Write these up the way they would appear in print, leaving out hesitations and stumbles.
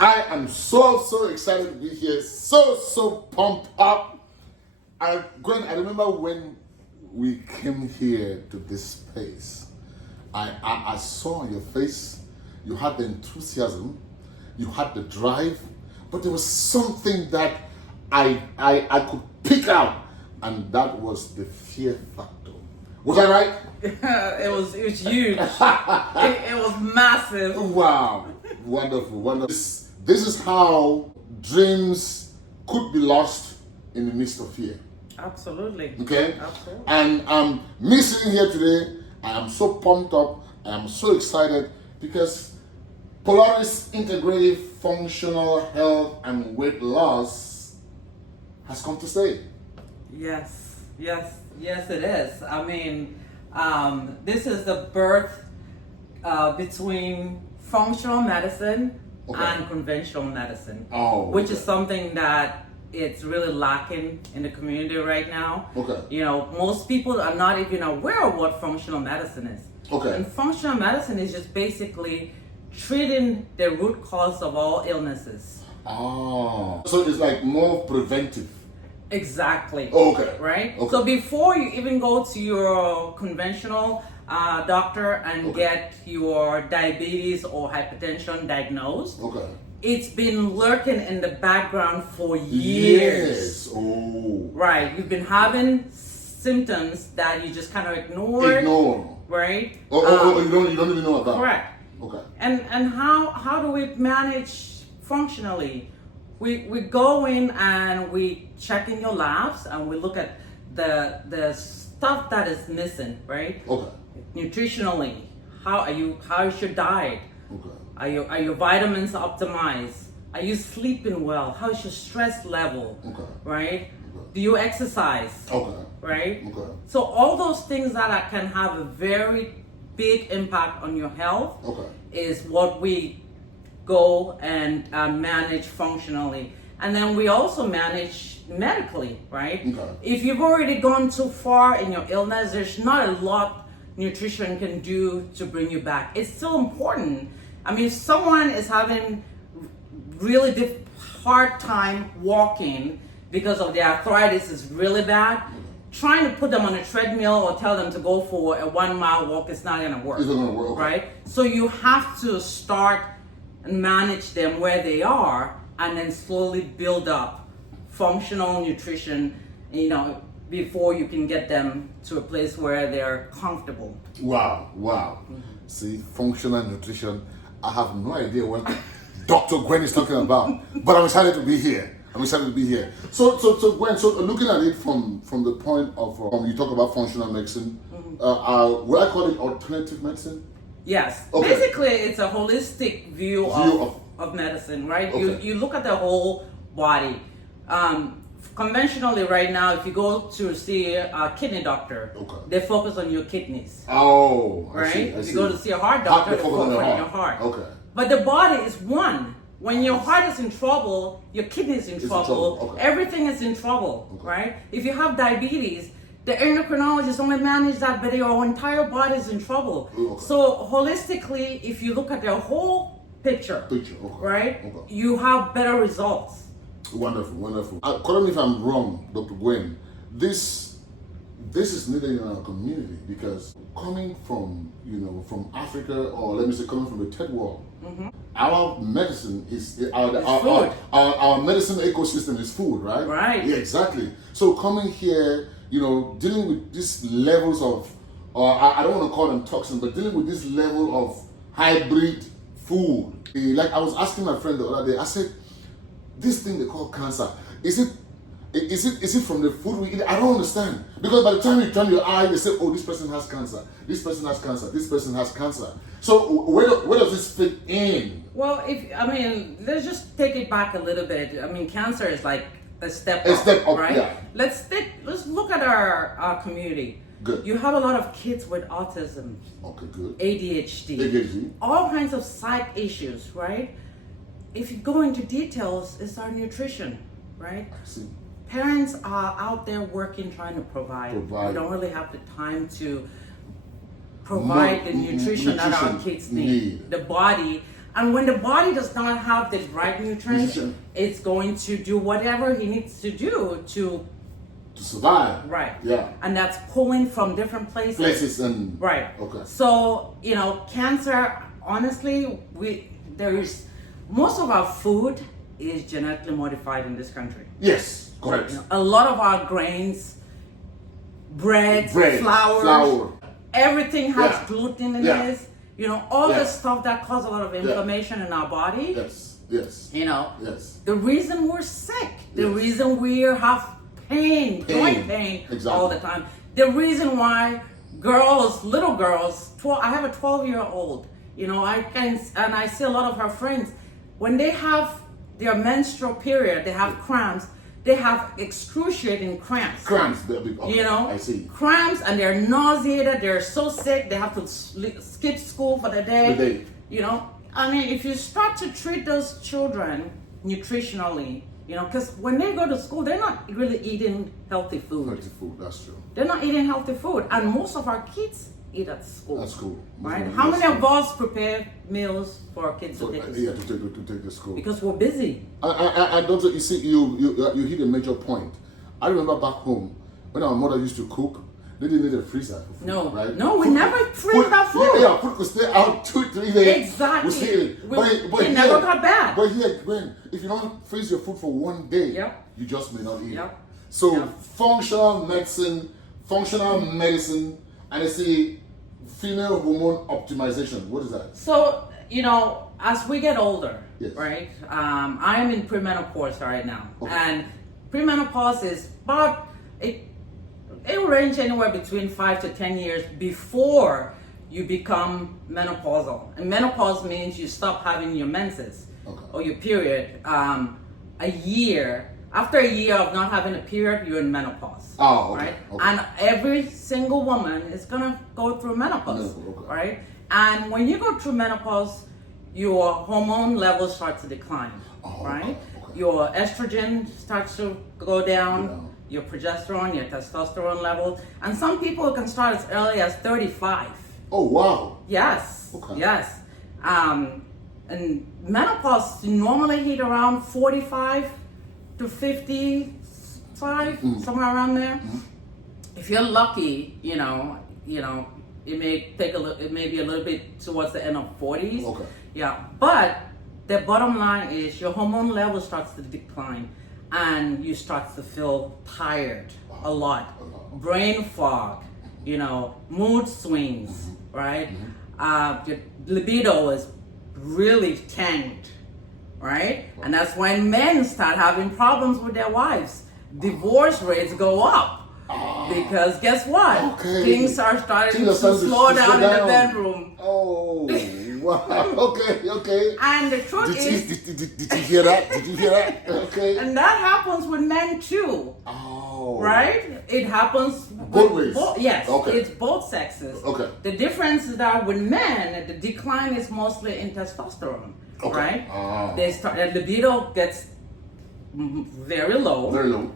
I am so excited to be here. So pumped up. Gwen, I remember when we came here to this space. I saw on your face, you had the enthusiasm, you had the drive, but there was something that I could pick out, and that was the fear factor. Was I right? It was huge. it was massive. Wow, wonderful. This is how dreams could be lost in the midst of fear. Absolutely. Okay? Absolutely. And me sitting here today, I am so pumped up, I am so excited because Polaris Integrative Functional Health and Weight Loss has come to stay. Yes, it is. I mean, this is the birth between functional medicine and conventional medicine, which is something that it's really lacking in the community right now. Okay. You know, most people are not even aware of what functional medicine is. Okay. And functional medicine is just basically treating the root cause of all illnesses. Oh. So it's like more preventive. Exactly. Okay. Right? Okay. So before you even go to your conventional doctor and get your diabetes or hypertension diagnosed, it's been lurking in the background for years. Oh. Right. You've been having symptoms that you just kind of ignored. Right? You don't even know about. Correct. Okay. And how do we manage functionally? We go in and we check in your labs and we look at the stuff that is missing, right? Okay. Nutritionally, how is your diet? Okay. Are your vitamins optimized? Are you sleeping well? How's your stress level? Okay. Right? Okay. Do you exercise? Okay. Right? Okay. So all those things that can have a very big impact on your health is what we go and manage functionally. And then we also manage medically, right? Okay. If you've already gone too far in your illness, there's not a lot nutrition can do to bring you back. It's still important. I mean, if someone is having really hard time walking because of their arthritis is really bad, trying to put them on a treadmill or tell them to go for a 1 mile walk is not going to work. It's not going to work. Right? So you have to start and manage them where they are and then slowly build up functional nutrition, before you can get them to a place where they're comfortable. Wow. See, functional nutrition. I have no idea what Dr. Gwen is talking about, but I'm excited to be here. So Gwen, so looking at it from the point of, you talk about functional medicine, would I call it alternative medicine? Yes. Okay. Basically, it's a holistic view of medicine, right? Okay. You look at the whole body. Conventionally, right now, if you go to see a kidney doctor, they focus on your kidneys. Oh, right? I see. If you go to see a heart doctor, they focus on your heart. Okay. But the body is one. When your heart is in trouble, your kidney is in trouble. Okay. Everything is in trouble, right? If you have diabetes, the endocrinologist only manages that, but your entire body is in trouble. Okay. So holistically, if you look at the whole picture, right, you have better results. Wonderful. Correct me if I'm wrong, Dr. Gwen. This is needed in our community because coming from Africa, or let me say coming from the third world, our medicine is our medicine ecosystem is food, right? Right. Yeah, exactly. So coming here, dealing with these levels of, I don't want to call them toxins, but dealing with this level of hybrid food. Like I was asking my friend the other day, I said, this thing they call cancer, is it from the food we eat? I don't understand. Because by the time you turn your eye, they say, oh, this person has cancer, this person has cancer, this person has cancer. So where does this fit in? Well, let's just take it back a little bit. I mean, cancer is like a step up, right? Yeah. Let's look at our community. Good. You have a lot of kids with autism. Okay, good. ADHD. All kinds of psych issues, right? If you go into details, it's our nutrition, right? I see. Parents are out there working, trying to provide. We don't really have the time to provide the nutrition that our kids need. The body, And when the body does not have the right nutrients, Nutrition. it's going to do whatever he needs to do to survive. right. Yeah. And that's pulling from different Places and Right. Okay. So, cancer, honestly, there is most of our food is genetically modified in this country. Yes, correct. A lot of our grains, bread, flour, everything has Yeah. gluten in Yeah. it. All Yeah. the stuff that causes a lot of inflammation in our body. Yes, yes, yes. The reason we're sick, the Yes. reason we have pain, joint pain Exactly. all the time, the reason why little girls, I have a 12-year-old, I see a lot of her friends, when they have their menstrual period, they have cramps, they have excruciating cramps. Cramps, baby. Okay, I see. Cramps, and they're nauseated, they're so sick, they have to skip school for the day. If you start to treat those children nutritionally, because when they go to school, they're not really eating healthy food. Healthy food, that's true. They're not eating healthy food, and most of our kids eat at school. That's cool. Right? How many of us prepare meals for our kids to take to Yeah, school? to take to school. Because we're busy. I don't. You see, you hit a major point. I remember back home when our mother used to cook. They didn't need a freezer for food, No, right? no, we never freeze our food. Yeah, food could stay out 2-3 days. Exactly. We still eat. It never got bad. But here, if you don't freeze your food for 1 day, Yep. you just may not eat. Yep. So Yep. functional medicine, and it's a female hormone optimization. What is that? So, as we get older, Yes. right? I'm in premenopause right now. Okay. And premenopause is about, it will range anywhere between 5 to 10 years before you become menopausal. And menopause means you stop having your menses or your period. After a year of not having a period, you're in menopause. Oh, okay. Right? Okay. And every single woman is gonna go through menopause. Okay. Right? And when you go through menopause, your hormone levels start to decline. Right? Okay. Your estrogen starts to go down. Yeah. Your progesterone, your testosterone levels, and some people can start as early as 35. Oh wow. Yes, Okay. yes. And menopause normally hit around 45 to 55, somewhere around there. If you're lucky, it may be a little bit towards the end of 40s. Okay. Yeah, but the bottom line is your hormone level starts to decline, and you start to feel tired a lot, brain fog, mood swings, right? Your libido is really tanked, right? And that's when men start having problems with their wives. Divorce rates go up. Because guess what? Okay. Things are starting to slow down in the bedroom. Oh, wow. Okay. And the truth is, Did you hear that? Did you hear that? Okay. and that happens with men too, Oh. right? It happens Both with ways. yes, Okay. it's both sexes. Okay. The difference is that with men, the decline is mostly in testosterone, Okay. right? Ah. The libido gets very low,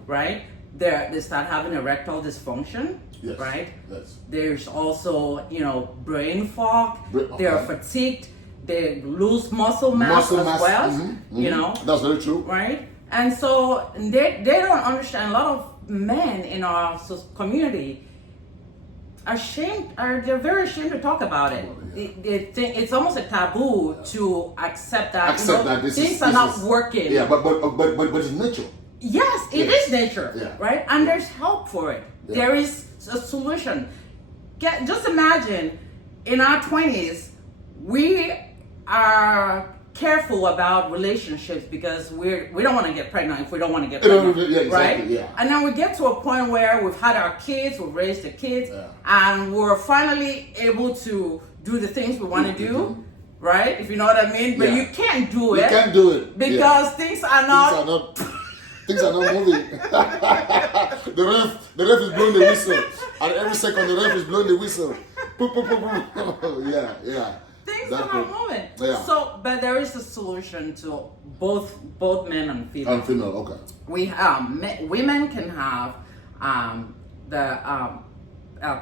right? They start having erectile dysfunction, Yes. right? Yes. There's also, brain fog. Okay. They're fatigued. They lose muscle mass as well. That's very true. Right? And so they don't understand. A lot of men in our community they're very ashamed to talk about it. They think it's almost a taboo to accept that. Things are not working. Yeah, but it's nature. Yes, it is nature, Yeah. right? And there's help for it. Yeah. There is a solution. Just imagine, in our 20s, we are careful about relationships because we don't want to get pregnant if we don't want to get pregnant, Yeah, exactly, right? yeah. And then we get to a point where we've had our kids, we've raised the kids, and we're finally able to do the things we want to do, right? If you know what I mean. But Yeah. you can't do it. You can't do it because things are not. Things are not moving. the ref is blowing the whistle. And every second the ref is blowing the whistle. Yeah. Things are not moving. Yeah. So, but there is a solution to both men and female. And female, okay. We women can have the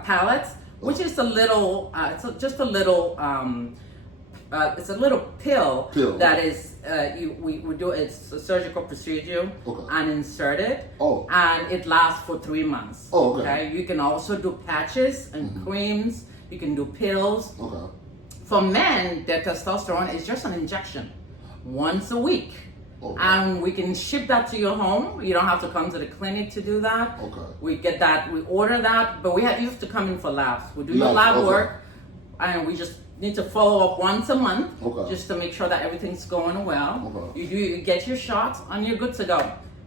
pellets, which is a little, just a little it's a little pill, Pill, that okay. is we do it's a surgical procedure Okay. and insert it, Oh. and it lasts for 3 months. Oh, okay. You can also do patches and creams. You can do pills. Okay. For men, their testosterone is just an injection once a week. Okay. And we can ship that to your home. You don't have to come to the clinic to do that. Okay. We get that, we order that, but you have to come in for labs. We do your Labs, lab okay. work, and we just need to follow up once a month, Okay. just to make sure that everything's going well. Okay. You get your shots, and you're good to go.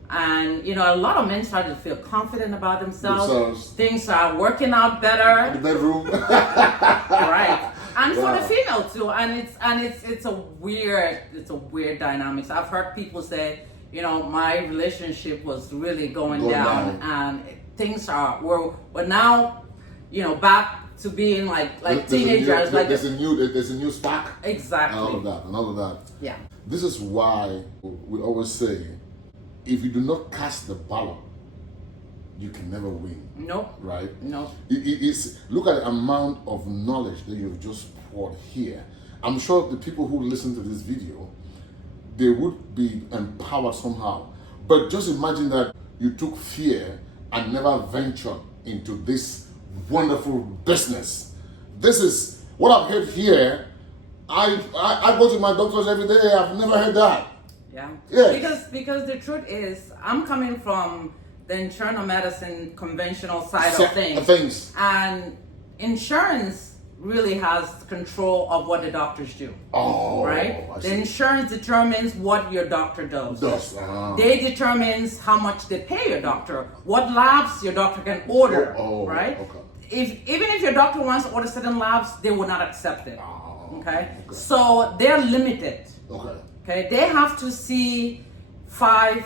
And a lot of men start to feel confident about themselves. Themselves. Things are working out better. The bedroom. Right. And for Wow. the female too, and it's a weird dynamic. So I've heard people say, my relationship was really going down, and things we're now, back to being like teenagers. There's a new spark. Exactly. And all of that. Yeah. This is why we always say, if you do not cast the ballot, you can never win. Nope. Right? Nope. It's look at the amount of knowledge that you've just poured here. I'm sure the people who listen to this video, they would be empowered somehow. But just imagine that you took fear and never ventured into this wonderful business. This is what I've heard here. I go to my doctors every day. I've never heard that. Yeah. Yes. Because the truth is, I'm coming from the internal medicine conventional side So- of things. things. And insurance really has control of what the doctors do. Oh, Right? I The see. insurance determines what your doctor does. They determines how much they pay your doctor, what labs your doctor can order. Oh, right? okay. Even if your doctor wants to order certain labs, they will not accept it. Oh, Okay? okay. So they're limited. Okay. Okay, they have to see 5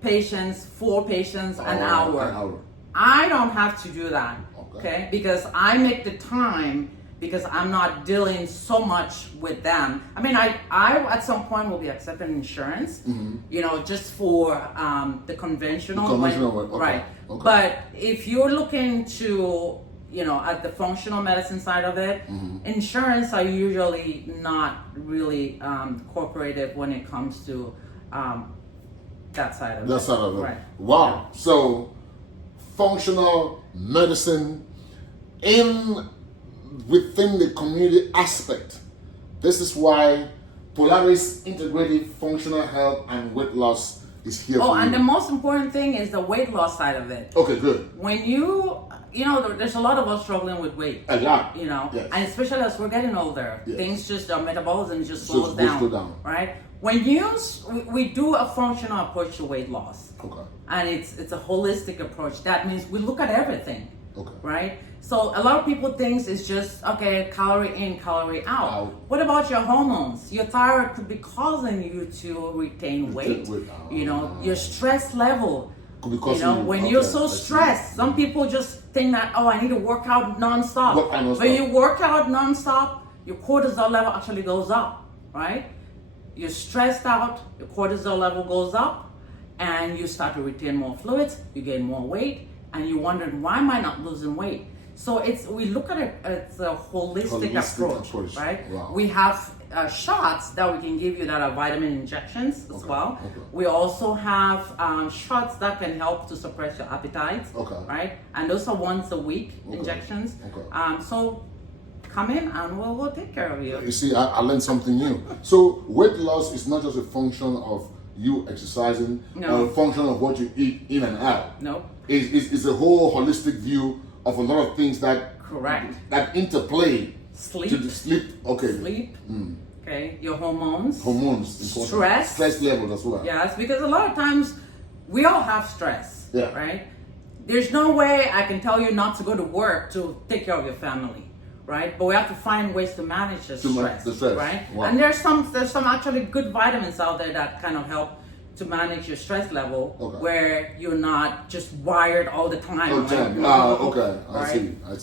patients, 4 patients an hour. An hour. I don't have to do that. Okay. Okay, because I make the time, because I'm not dealing so much with them. I mean, I at some point will be accepting insurance, just for the conventional. The conventional way, okay, Right. okay. But if you're looking to, at the functional medicine side of it, insurance are usually not really cooperative when it comes to that side of it. That side of it. Right. Wow. So, functional medicine within the community aspect. This is why Polaris Integrative Functional Health and Weight Loss is here Oh, for and you. the most important thing is the weight loss side of it. Okay, good. When there's a lot of us struggling with weight. A lot. And especially as we're getting older, Yes. things just, our metabolism just So slows it goes down, down. right? When we do a functional approach to weight loss, Okay. and it's a holistic approach. That means we look at everything, Okay. right? So a lot of people think it's just, okay, calorie in, calorie out. Out. What about your hormones? Your thyroid could be causing you to retain weight. weight. Your stress level. Could be causing When okay, you're so I see. stressed, some people just think that, I need to work out nonstop. Work out nonstop. When you work out nonstop, your cortisol level actually goes up, right? You're stressed out, your cortisol level goes up, and you start to retain more fluids, you gain more weight, and you're wondering, why am I not losing weight? So we look at it as a holistic approach, right? Wow. We have shots that we can give you that are vitamin injections as well. Okay. We also have shots that can help to suppress your appetite, Okay. right? And those are once a week Okay. injections. Okay. So come in and we'll take care of you. You see, I learned something new. So weight loss is not just a function of you exercising, No. or a function of what you eat in and out. No, It's a whole holistic view of a lot of things that correct. that interplay Sleep. to the sleep. Okay. Sleep. Okay, your hormones. Hormones, important. Stress. Stress levels as well. Yes, because a lot of times we all have stress. Yeah. Right? There's no way I can tell you not to go to work to take care of your family. Right? But we have to find ways to manage the stress. the stress. Right? Wow. And there's some actually good vitamins out there that kind of help to manage your stress level, Okay. where you're not just wired all the time. Oh, damn. Okay. I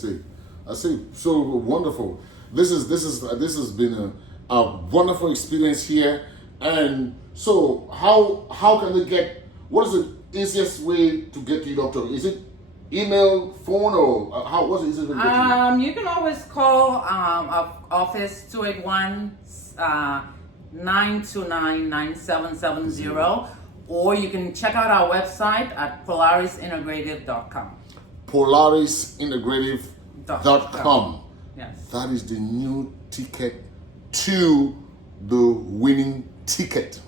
see. So wonderful. This has been a wonderful experience here. And so how can they get, what is the easiest way to get to your doctor? Is it email, phone, or how? What's the easiest way to get you? You can always call our office 281 929-9770, or you can check out our website at polarisintegrative.com. polarisintegrative.com. Yes. That is the new ticket to the winning ticket.